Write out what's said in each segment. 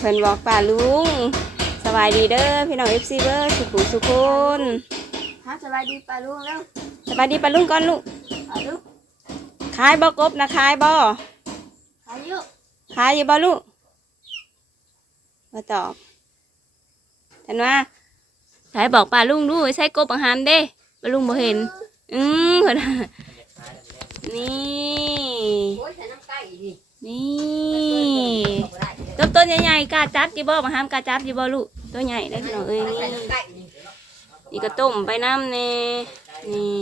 เพิ่นบอกป่าลุงสบายดีเด้อพี่น้องเอฟซีเบอร์สุขุมสุคนฮะสบายดีป้าลุงแล้วสบายดีป่าลุงก่อนลูกป้าลุงขายบ่กบนะขายบ่อายุขายอยู่บ่ลูกมาตอบท่านว่าขายบอกป่าลุงดูใช้กบอาหารเด้ป่าลุงบ่เห็น อืมเพิ่นน่ะนี่โอ้ยใส่น้ำไก่ดินี่ต้นต้น ใหญ่ๆกล้าจับจีบ่มาห้ามกล้าจับจีบ่ลูกตัวใหญ่ได้อพี่น้องเอ้ยนี่ใส่น้ำไก่ดินี่ก็ต้มไปน้ำเน่นี่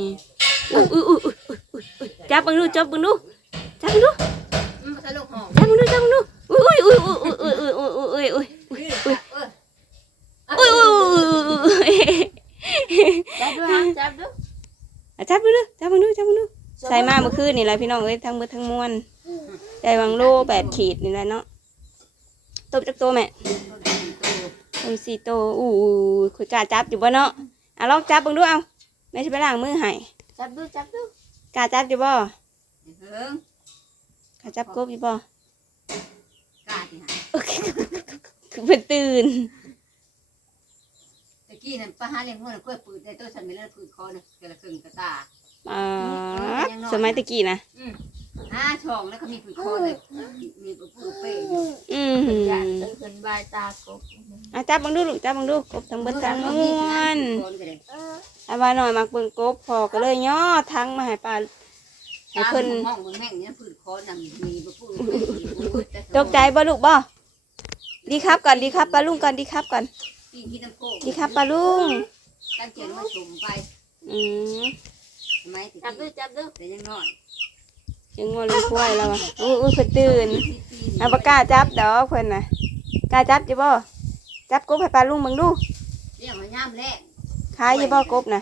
อุ้ยอุ้ยอุ้ยอุ้ยอุ้ยอุ้ยอุ้ยจับเบังดูจับเบังดูจับเบังดูมันใส่ลูกหอมจับเบังดูจับเบังดูอุ้ยอุ้ยอุ้ยอุ้ยอุ้ยอุ้ยอุ้ยอุ้ยอุ้ยอุ้ยเอออุ้ยอุ้ยอุ้ยจับด้วยฮะจับด้วยอะจับเบังดูจับเบังดูจับเบังดูใส่มาเมื่อคืนนี่แหละพี่น้องเอ้ยทั้งเมื่อทั้งมวลได้บางโลแปดขีดนี่แหละเนาะ ตบจากตัวแม่ต้มสี่โตวอู้คุยกล้าจับอยู่บ่เนาะอะลองจับเบิ่งดูเอาแม่สิไปล้างมือให้จับด้วยจับด้วยกล้าจับอยู่บ่เฮิงกล้าจับกบอยู่บ่กล้าที่หาโอเคคือเพิ่นตื่นตะกี้นั่นป้าหาเลี้ยงงูน่ะกล้วยปืนได้ตัวฉันไม่เล่นปืนคอนะกระครึ่งกระตาอ่าสมัยตะกี้นะอืม ห้าช่องแล้วก็มีปืนคอเลยมีปืนเป้อยู่อืมยันเพิ่นบายตากบอะจับเบิ่งดูลูกจับเบิ่งดูกบทั้งเบิดทั้งมวลคนก็เลยอะว่าหน่อยมักเบิ่งกบพอก็เลยย่อทั้งมาให้ป้าให้เพิ่นมองเบิ่งแม่งเนี่ยปืนคอนำมีปืนเป้ตกใจบ่ลูกบ่ดีครับก่อนดีครับป้าลุงก่อนดีครับก่อนปีนที่น้ำโคกดีครับป้าลุงตั้งเจนมาสุ่มไปอืมทำไมจับด้วยจับด้วยแต่ยังน้อย จึงว่าลุงควายแล้วอะอู้อู้เพิ่นตื่นเอาปากกล้าจับดอกเพิ่นน่ะกล้าจับอยู่บ่จับกบให้ปลาลุงมึงดูเรียกว่าย่ามแรกขายอยู่บ่กบน่ะ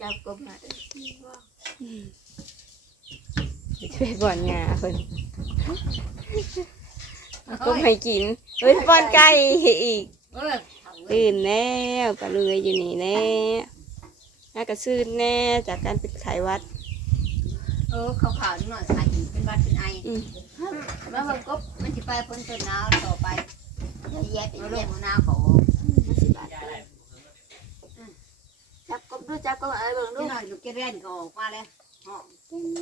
จับกบมาช่วยบ่อนงาเพิ่นเอากบให้กินเฮ้ยป้อนไก่อีก เออ ตื่นแล้วปลาลุงเอ้ยอยู่นี่แน่ น่ากระซื่นแน่จากการเป็นไขหวัด เออขาวๆนิดหน่อยใส่เป็นวัดเป็นไออืม แล้วมันกบมันจะไปพ้นต้นหนาวต่อไปแย่เป็นแย่หนาวเขามันสิบาทจับกบด้วยจับกบอะไรเบิ่งดูหน่อยลูกแกเรียนก็ออกมาแล้วหอม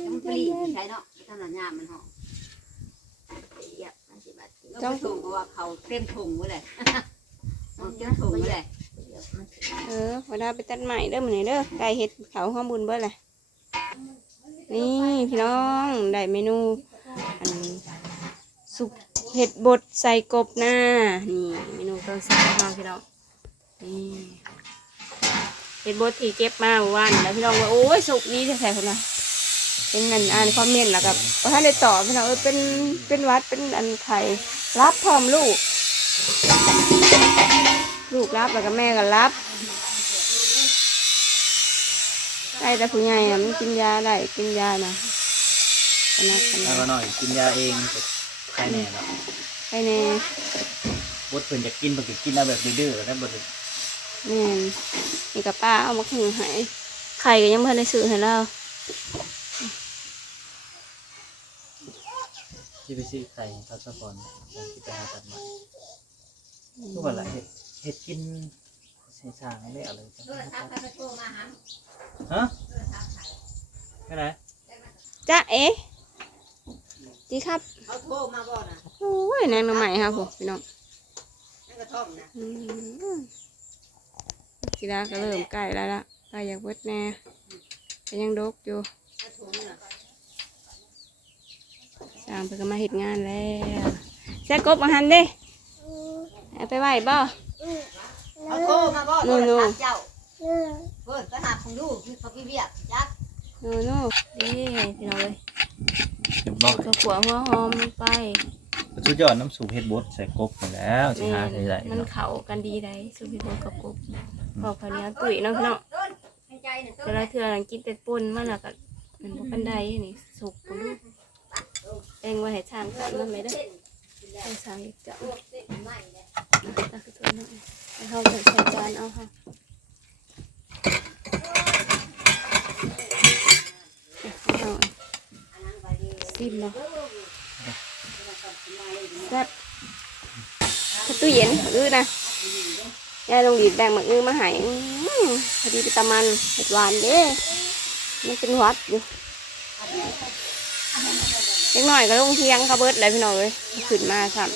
มันปลีใช่เนาะท่านหน้ามันหอมเหยียบมันสิบาทต้องถุงเพราะว่าเขาเต็มถุงไว้เลยมันเต็มถุงไว้เลย เออเวลาไปตัดใหม่เด้อมื้อนี้เด้อไก่เฮ็ดเขาห้อมบุญเบิดเลยนี่พี่น้องได้เมนูอันสุกเห็ดบดใส่กบหน้านี่เมนูเครื่องแซ่บของพี่น้องนี่เห็ดบดที่เก็บมาเมื่อวานแล้วพี่น้องว่าโอ้ยสุกนี้จะใส่คนละเป็นอันอ่านคอมเมนต์แล้วกับว่าท่าได้ต่อพี่น้องเออเป็นเป็นวัดเป็นอันไข่รับพร้อมลูก ลูกรับแล้วก็แม่ก็รับได้แต่ผู้ใหญ่อะมันกินยาได้กินยานะขนาดขนาแล้วดก็หน่อยกินยาเองใครแน่เนาะไปแน่บดเพิ่นจะกินเพิ่นก็กินเอาแบบดื้อๆแล้วบ่ได้แม่นนี่กับป้าเอามาขึงให้ไข่ก็ยังพันได้ซื้อให้เราที่ไปซื้อไข่ให้เขาซะก่อนแล้วสิไปหาตัดมาทุกวันละเฮ็ด เฮ็ดกินใส่สร้างได้อะไรจังโทรศัพท์เขาโทรมาหาฮะแค่ไหนจ้าเอ๋ดีครับเขาโทรมาบ่นะโอ้ยแนงน้ำใหม่ครับผมพี่น้องนั่นก็ท่อมนะอืมกีฬาก็เริ่มใกล้แล้วละใกล้อยากเบิดแน่แต่ยังดกอยู่กระถุงน่ะสร้างเพิ่นก็มาเฮ็ดงานแล้วแซ่กบมาหันเด้เอาไปไหวบ่ เขาโทรมาบ่นู่โทรนๆศัพท์เจ้าเพิ่นก็หาของดูคือเขาไปเวียกจักโน่โน่นี่พี่น้องเลยเรียบร้อยก็ขัวหัวหอมลงไปสุดยอดน้ำสูบเฮ็ดบดใส่กบไปแล้วสิหาใส่ได้มันเนาะเข้ากันดีได้สุพิโบกับกบพอพอเนี้ยตุ๋ยเนาะพี่น้องต้นให้ใจน่ะต้แต่นละเทื่อหลังกินแต่ป่นมันแล้วก็มันบ่ปันไดนี่สุกบ่รู้เองไว้ให้ช่างตัดมันไม่ได้ ต้องสั่งอีกจ้ะตักตัวน้อยให้เฮาใส่จานเอาค่ะเอาซิมเนาะแซ่บถ้าตู้เย็นอื้อนะยายลงดีดแบงมาอื้อมาหายพอดีเป็นตะมันเผ็ดหวานเด้มันเป็นหวัดอยู่เล็กหน่อยก็ลงเทียงเขาเบิดเลยพี่น้องเลย ขึ้นมาสั่น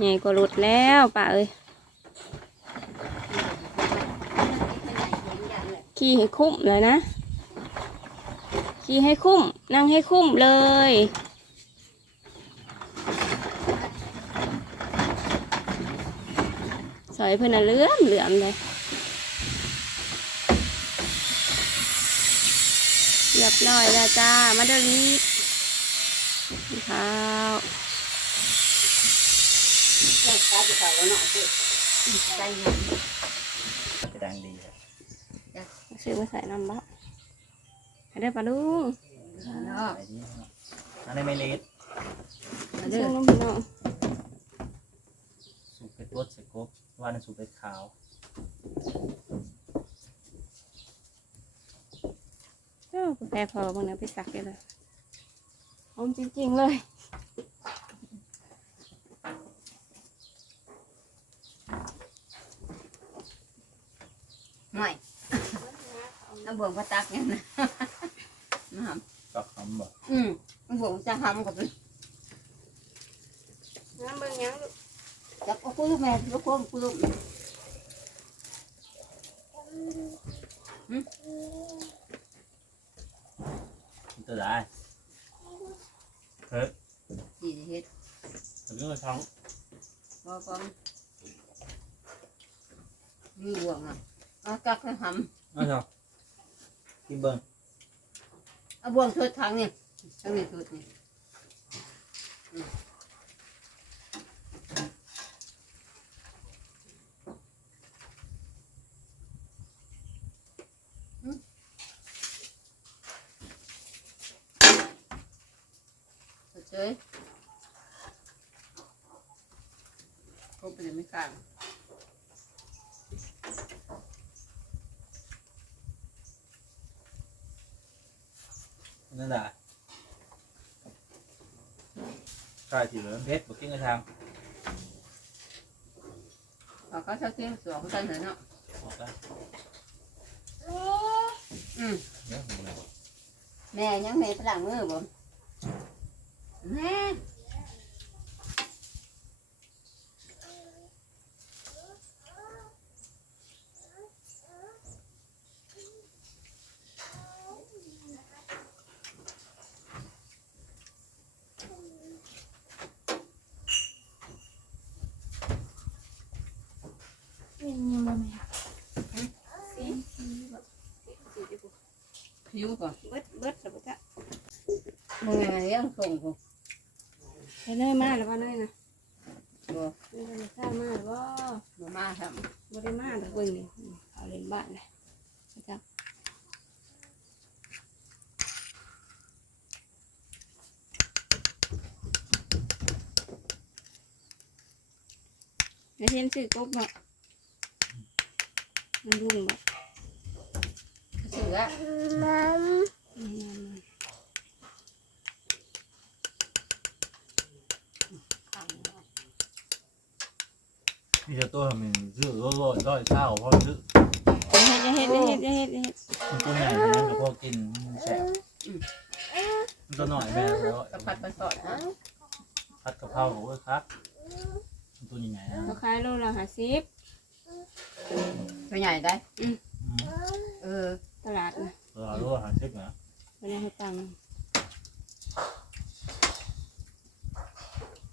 นี่ก็หลุดแล้วป่าเอ้ยขี่ให้คุ้มเลยนะขี่ให้คุ้ม นั่งให้คุ้มเลยสอยเพื่อนน่ะเหลื่อมเหลื่อมเลยเรีย บร้อยแล้วจ้า มาเดินนี้ข้าวตาจะเขาแล้วเนาะคือใจเย็นจะดังดีครับซื้อมาใส่น้ำบะให้ได้ปลาลุงเนาะไปดีเนาะอันนี้ไม่เล็ดมาซื้เด้ออน้ำพี่น้องสูบเป็ดตัวใส่กบว่านั้นสูบเป็ดขาว เจ้ากาแฟพอบางเนี้ยไปสักได้เลยหอมจริงๆเลยหน่อยน้ำบ่วงพระตักเนี่ยนะน้ำก็คำบอกอืมน้ำบ่วงจะทำกับน้ำเบิ่งยังลูกจับเอาคุยลูกแม่ลูกโค้งคุยลูก ตัวได้เฮ้ยสี่เฮ็ดถึงกับท้องบ่ฟังมีบ่วงอะเอาจักให้ทอ้าวกินเบิ้งำเอาบ่วงชุดทั้งนี่ทั้งนี้ชุดนี่ เฉยครบไปเลยไม่กล้านั่นแหละใช่ที่เหลือเพชรบอกกินกระทเขาก็ชอบเที่ยงสองกันเหรอเนาะำบอกกันอืมเดี๋ยวผมเลยแม่ยังไม่ฝรั่งมือบ่ แม่ยังยังบ่แม่สีสีบ่ ไงยังส่งกูไปเลยมาแล้วบ่เลยนะบ่นี่ก็ไม่ทราบมาแล้วบ่บ่มาทบ่ได้มาดอกเบิ่งนี่เอาเล่นบ้านเลยบ่จ๊ะไอ้เทนซื้อกบบ่มันรุ่งบ่ำเสืออืมนี่จะ ตัวมันซื้อร้อยร้อยเช้าเพราะซื้ออย่าเฮ็ดอย่าเฮ็ดอย่าเฮ็ดอย่าเฮ็ดมันตัวใหญ่นั่นกับพวกกินมันแสบมันตัวหน่อยแม่แล้วกระพัดไปสอดนะผัดกะเพราโอ้ยครับมันตัวใหญ่ๆนะเขาขายโลละห้าสิบตัวใหญ่ได้ อืมเออ ตลาดนะตัวรู้หาชิปนะไม่ได้ให้ตังค์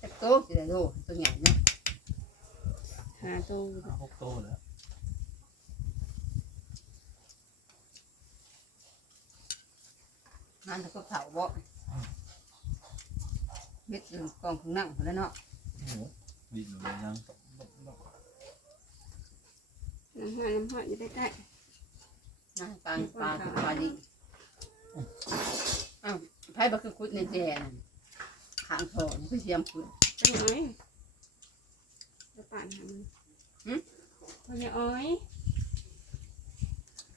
จะโตสิได้โตตัวใหญ่เนาะ หาตู้พวกโตแล้วงานตะก็เผาบ่เม็ดกองของนั่งพุ่นแล้วเนาะโอ้โหดินเลยยังน้ำห้อยน้ำห้อยอยู่ใกล้งานกลางปลาทุกปลาดีอ้าวไผบ่คือคุดในแจนั่นขางโถนคือเสียมคุดๆเป็นอ้อยจะ ป่านหามันหึ พอจะอ้อย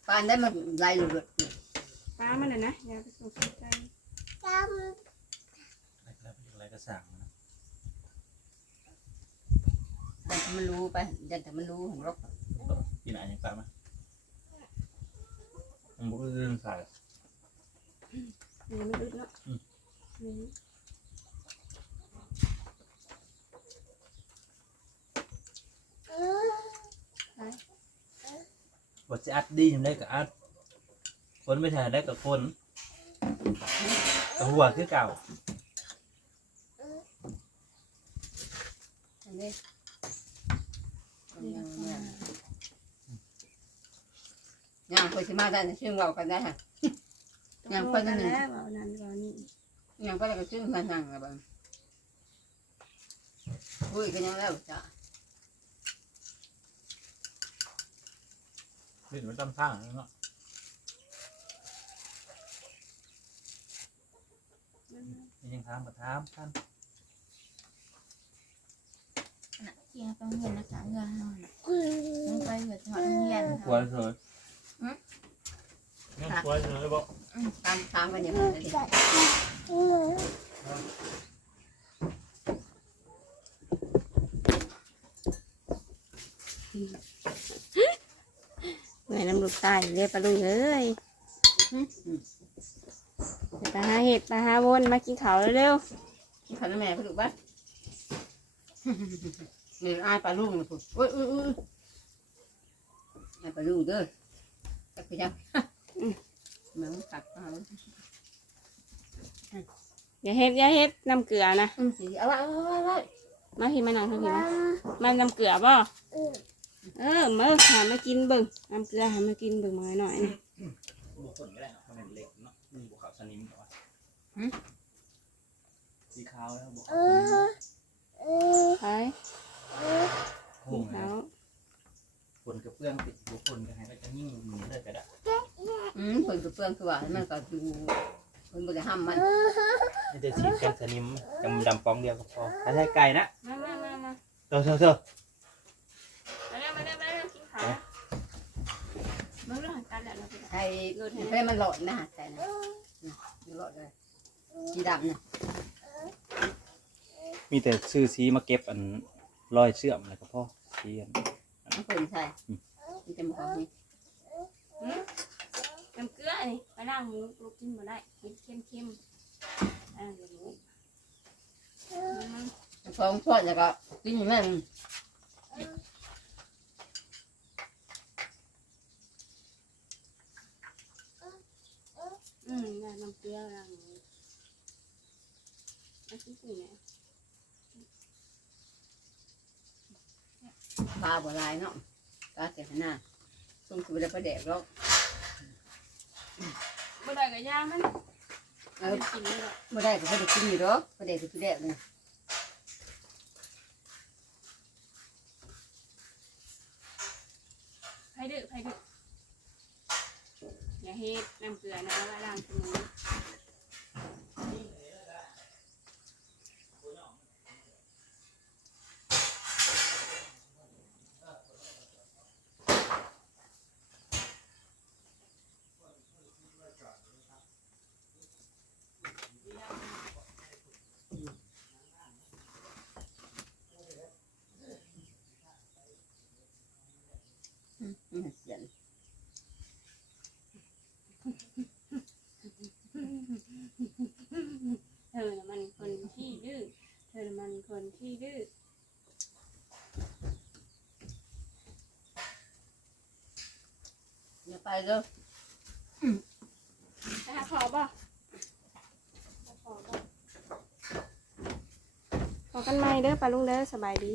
ปานได้มาไล่เลือดปลามันเลยนะอย่าไปสงสัยใจแล้วอะไรก็สั่งนะแต่มันรู้ไปยันแต่มันรู้เห็นรกกินอะไรยังปลาไหมมันบุกเรื่องสาย มันยังไม่อึดเนาะอืมอืมไป บทจะอัดดียังได้กับอัด คนไม่ใช่ได้กับคนกับหัวคือเก่าอันนี้ยังยังยังเคยสิมาได้ชื่อเรากันได้ฮะ ยังคนละหนึ่งแล้วเอานั่นเอานี่ยังก็ได้ก็ชื่อกันยังละบ้างอุ้ยกันยังแล้วจ้ะ เห็นมันตำท่างเนาะยังถามกับถามท่านน่ะเที่ยงต้องเงินนะคะเงินเราน่ะต้องไปเหือถอนเงินกลัวเลยยังกลัวเลยบอกตามตามกันอย่างนี้เลย เหนื่อยน้ำ ลูกตายเรียกปลาลุงเอ้ยไปหาเห็ดไปหาวนมากินข้าวเร็วขันแม่เขาดูบ้านนี่อายปลาลุงนะพูดอุ้ยอุ้ยอุ้ยอายปลาลุงเด้อจักรยังเหมือนกัดเอาๆอย่าเห็ดอย่าเห็ดน้ำเกลือนะอืมสิเอาไว้เอาไว้เอาไว้มาพี่มานั่งข้างพี่มามาน้ำเกลือบ่ เออมาหามากินเบิ่งน้ำเกลือหามากินเบิ่งมาหน่อยนี่บุกคนก็ได้เนาะมันเล็กเนาะมีบุกเขาสนิมก่อนสีขาวแล้วบุกเขาสนิมไปโค้งนแล้ข้าววคนกับเพื่อนติดบุกคนกันให้ก็จะยิ่งมือเลยก็ได้อืมคนกับเพื่อนคือว่ามันก็ดูคนบ่ได้ห้ามมันไม่ได้ฉีดกันสนิมจำดำปองเดียวก็พอถ้าใช่ไก่นะมามามามาเต่าเต่าเต่ามาเร็วมาเร็วมาเร็วกินข้าวเบิ่งเรื่องการแล้วเรา ไปไอ้เพื่อนมันหลอดนะแต่นะหลอดเลยสีดำนะมีแต่ซื้อสีมาเก็บอันรอยเชื่อมอะไรก็พอสีอันน้ำเพิ่นใช่มันจะมาของนี่น้ำเกลือนี่ไปล้างหมูลูกกินบ่ได้กินเค็มเค็มอ่าเดี๋ยวหมูมันของทอดแล้วก็กินแม่ง อืมได้น้ำเกลือล้างหมูอันที่สี่เนี่ยปลาบัวลายเนาะปลาเสียหน้าส่งคือได้ประเดี๋ยวแล้วบ่ได้ก็ย่ามันเอเอาอไปกินเลยหรอกไม่ได้ก็ไม่ได้กินอยู่หรอกประเดี๋ยวคือประเดี๋ยวเลย ไผดื้อไผดื้ออย่า เฮ็ดน้ำเกลือนะไว้ล้างหมูอืมเสียน เธอน่ะมันคนที่ดื้อ เธอน่ะมันคนที่ดื้อ อย่าไปเด้อไปหาพอบ่พอบ่พอกันไหมเด้อปลาลุงเด้อสบายดี